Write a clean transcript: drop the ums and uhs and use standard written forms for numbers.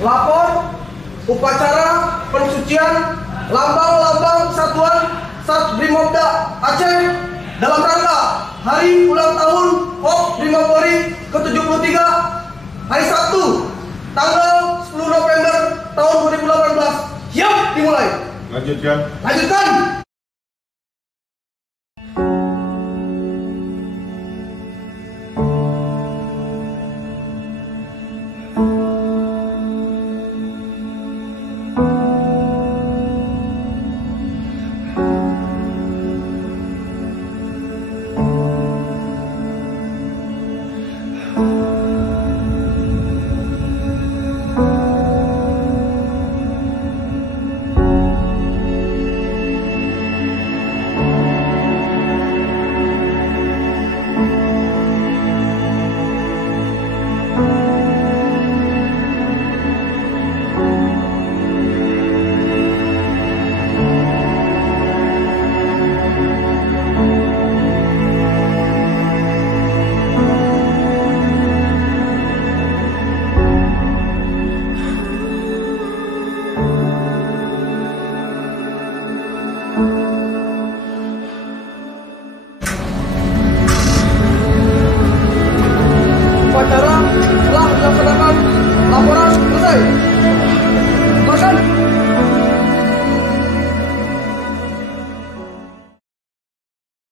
lapor upacara pensucian lambang-lambang Satuan Satrimoda Aceh dalam rangka Hari Ulang Tahun Hok Brimob-Polri ke-73 hari Sabtu tanggal 10 November tahun 2018. Siap dimulai. Lanjutkan. Lanjutkan.